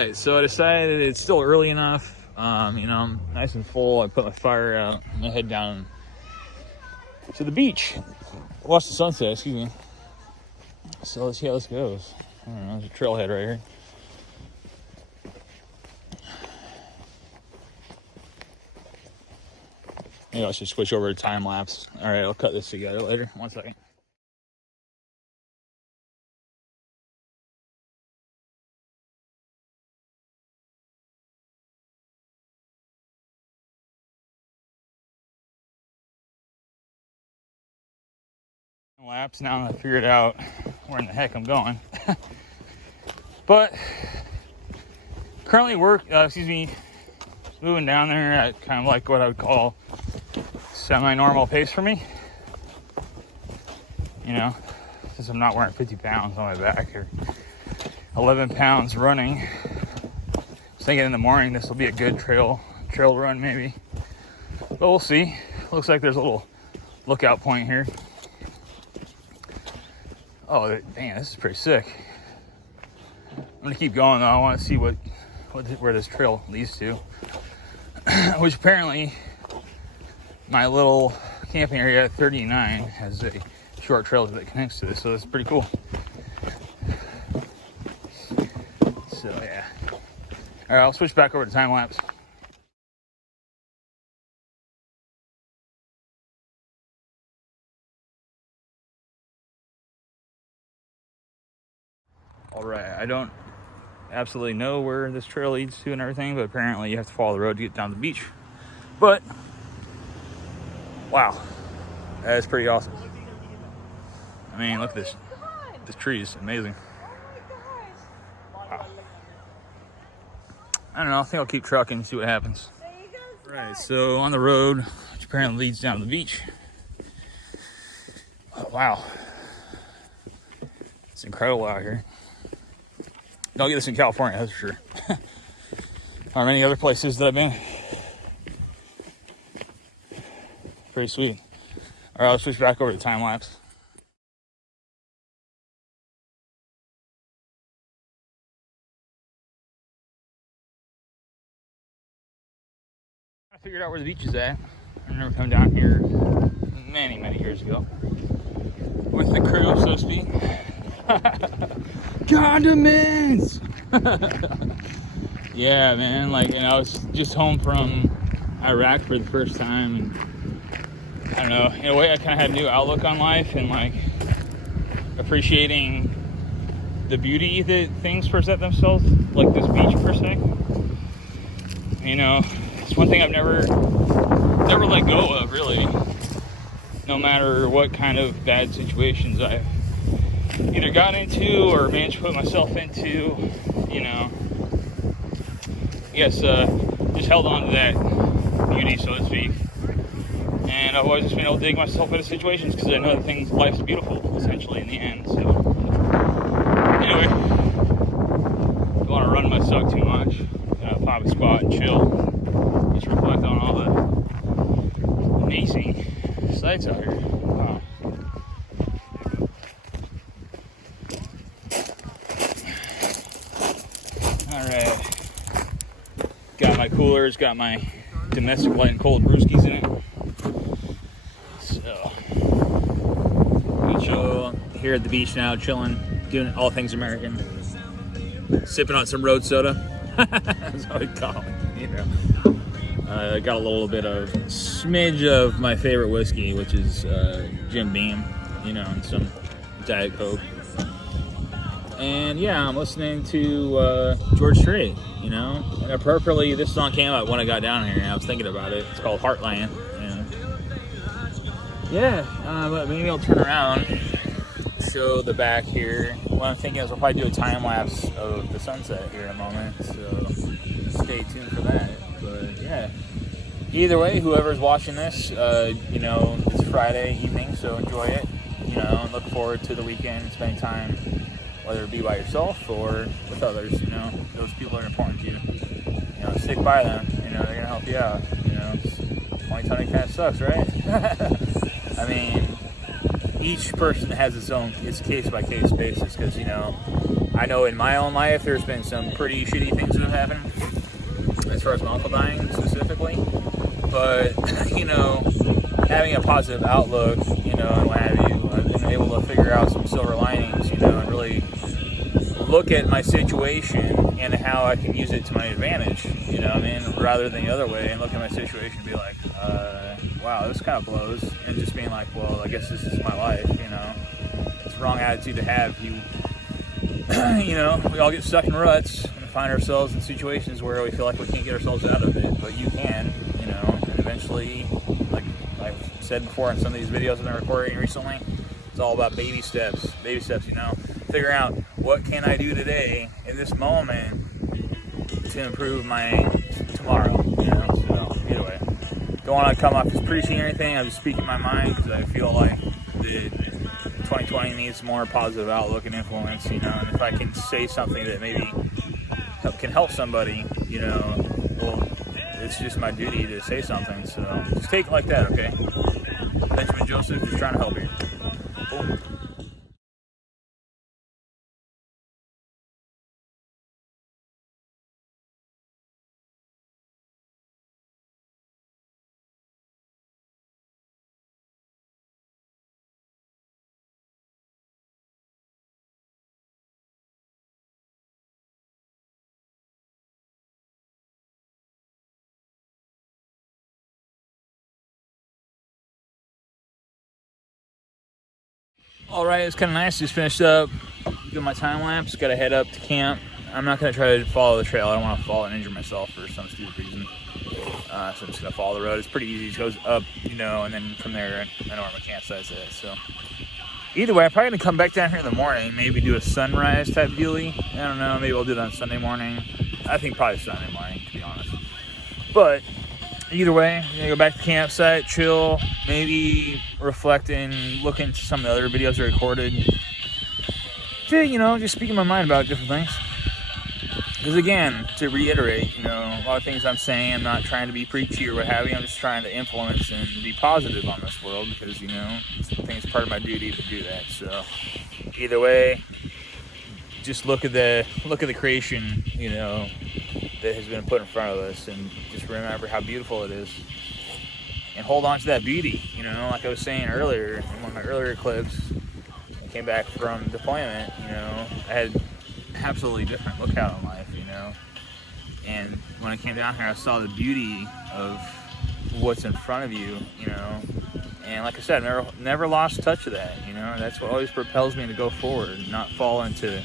Right, so I decided it's still early enough. You know, I'm nice and full. I put my fire out. I'm gonna head down to the beach. Watch the sunset, excuse me. So let's see how this goes. I don't know, there's a trailhead right here. Maybe I should switch over to time lapse. All right, I'll cut this together later. 1 second. Lapse, now I figured out where in the heck I'm going. But currently moving down there at kind of like what I would call semi-normal pace for me. You know, since I'm not wearing 50 pounds on my back or 11 pounds running. I was thinking in the morning this will be a good trail run maybe. But we'll see. Looks like there's a little lookout point here. Oh, man, this is pretty sick. I'm gonna keep going though. I want to see where this trail leads to. Which apparently, my little camping area at 39 has a short trail that connects to this, so that's pretty cool. So yeah. All right, I'll switch back over to time lapse. All right, I don't absolutely know where this trail leads to and everything, but apparently you have to follow the road to get down to the beach. But wow, that is pretty awesome. I mean, look at this. This tree is amazing. Wow. I don't know, I think I'll keep trucking and see what happens. All right, so on the road, which apparently leads down to the beach. Oh, wow. It's incredible out here. Don't get this in California, that's for sure. Or many other places that I've been. Pretty sweet. All right, I'll switch back over to time lapse. I figured out where the beach is at. I remember coming down here many years ago with the crew, so to speak. Condiments. Yeah, man. Like, and I was just home from Iraq for the first time, and I don't know. In a way, I kind of had a new outlook on life and like appreciating the beauty that things present themselves, like this beach per se. You know, it's one thing I've never let go of, really. No matter what kind of bad situations I've either got into or managed to put myself into, you know, I guess just held on to that beauty, so to speak. And I've always just been able to dig myself into situations because I know that life's beautiful, essentially, in the end. So, anyway, don't want to run my suck too much. Pop a squat and chill. Just reflect on all the amazing sights out here. Wow. Alright, got my coolers, got my domestic light and cold brewskis in it. So, good show here at the beach now, chilling, doing all things American, sipping on some road soda. That's what we call it, you know. I got a little bit of smidge of my favorite whiskey, which is Jim Beam, you know, and some Diet Coke. And yeah, I'm listening to George Strait, you know. And appropriately, this song came out when I got down here, and I was thinking about it. It's called Heartland. Yeah, but maybe I'll turn around, show the back here. What I'm thinking is I'll probably do a time lapse of the sunset here in a moment, so stay tuned for that. But yeah, either way, whoever's watching this, you know, it's Friday evening, so enjoy it. You know, and look forward to the weekend, spending time, whether it be by yourself or with others. You know, those people are important to you. You know, stick by them. You know, they're gonna help you out. You know, 2020 kind of sucks, right? I mean, each person has its case by case basis, because, you know, I know in my own life there's been some pretty shitty things that have happened, as far as my uncle dying specifically. But, you know, having a positive outlook, you know, and what have you, I've been able to figure out some silver linings, you know, and really look at my situation and how I can use it to my advantage, you know what I mean, rather than the other way, and look at my situation and be like, wow, this kind of blows, and just being like, well, I guess this is my life, you know. It's the wrong attitude to have. You know, we all get stuck in ruts and find ourselves in situations where we feel like we can't get ourselves out of it, but you can, you know, and eventually, like I've said before in some of these videos I've been recording recently, it's all about baby steps, you know, figuring out what can I do today in this moment to improve my tomorrow, you know. So either way, don't want to come off as preaching or anything. I'm just speaking my mind because I feel like the 2020 needs more positive outlook and influence, you know, and if I can say something that maybe can help somebody, you know, well, it's just my duty to say something. So just take it like that, okay? Benjamin Joseph, just trying to help you. Boom. All right, it's kind of nice. Just finished up doing my time lapse. Got to head up to camp. I'm not going to try to follow the trail. I don't want to fall and injure myself for some stupid reason. So I'm just going to follow the road. It's pretty easy. It goes up, you know, and then from there, I know where my campsite's at. So either way, I'm probably going to come back down here in the morning, maybe do a sunrise type dealie. I don't know. Maybe I'll do that on Sunday morning. I think probably Sunday morning, to be honest. But either way, I'm going to go back to the campsite, chill, maybe reflect and look into some of the other videos I recorded. To, you know, just speaking my mind about different things. Because again, to reiterate, you know, a lot of things I'm saying, I'm not trying to be preachy or what have you. I'm just trying to influence and be positive on this world because, you know, I think it's part of my duty to do that. So either way, just look at the creation, you know, that has been put in front of us, and just remember how beautiful it is, and hold on to that beauty. You know, like I was saying earlier in one of my earlier clips, I came back from deployment. You know, I had absolutely different lookout on life. You know, and when I came down here, I saw the beauty of what's in front of you. You know, and like I said, I've never lost touch of that. You know, that's what always propels me to go forward, not fall into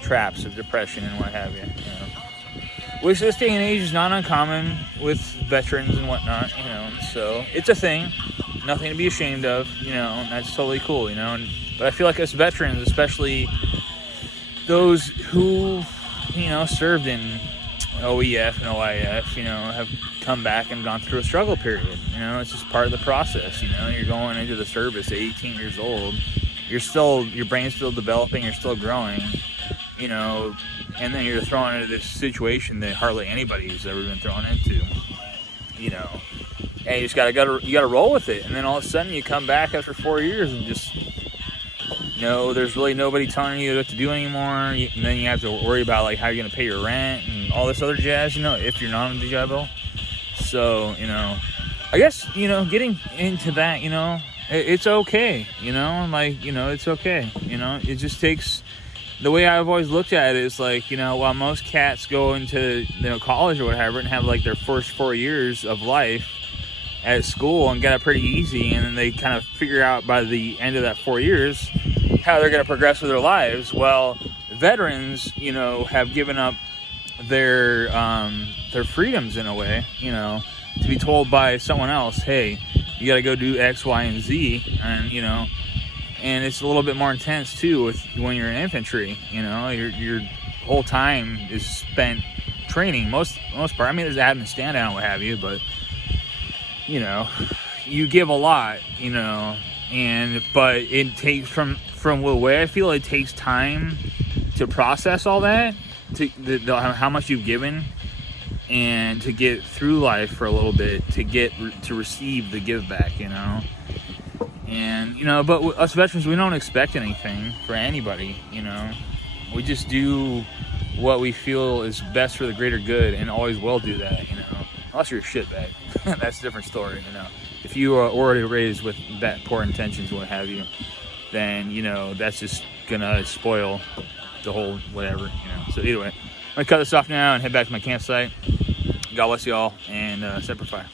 traps of depression and what have you. You know. Which this day and age is not uncommon with veterans and whatnot, you know, so it's a thing, nothing to be ashamed of, you know, and that's totally cool, you know, but I feel like us veterans, especially those who, you know, served in OEF and OIF, you know, have come back and gone through a struggle period, you know, it's just part of the process, you know, you're going into the service at 18 years old, your brain's still developing, you're still growing, you know, and then you're thrown into this situation that hardly anybody's ever been thrown into, you know, and you just gotta roll with it. And then all of a sudden you come back after 4 years and just, you know, there's really nobody telling you what to do anymore. And then you have to worry about like how you're gonna pay your rent and all this other jazz, you know, if you're not on the GI Bill. So, you know, I guess, you know, getting into that, you know, it's okay, you know, like, you know, it's okay, you know, it just takes. The way I've always looked at it is like, you know, while most cats go into, you know, college or whatever and have like their first 4 years of life at school and get it pretty easy, and then they kind of figure out by the end of that 4 years how they're going to progress with their lives. Well, veterans, you know, have given up their freedoms in a way, you know, to be told by someone else, hey, you got to go do X, Y, and Z, and, you know, and it's a little bit more intense too with when you're in infantry. You know, your whole time is spent training. Most part. I mean, there's admin stand down, what have you, but you know, you give a lot. You know, but it takes from the way I feel, it takes time to process all that, how much you've given, and to get through life for a little bit, to receive the give back. You know. And, you know, but us veterans, we don't expect anything for anybody, you know. we just do what we feel is best for the greater good, and always will do that, unless you're a shitbag. That's a different story. If you are already raised with that poor intentions, what have you, then that's just gonna spoil the whole whatever. So either way, I'm gonna cut this off now and head back to my campsite. God bless you all, and Semper Fi.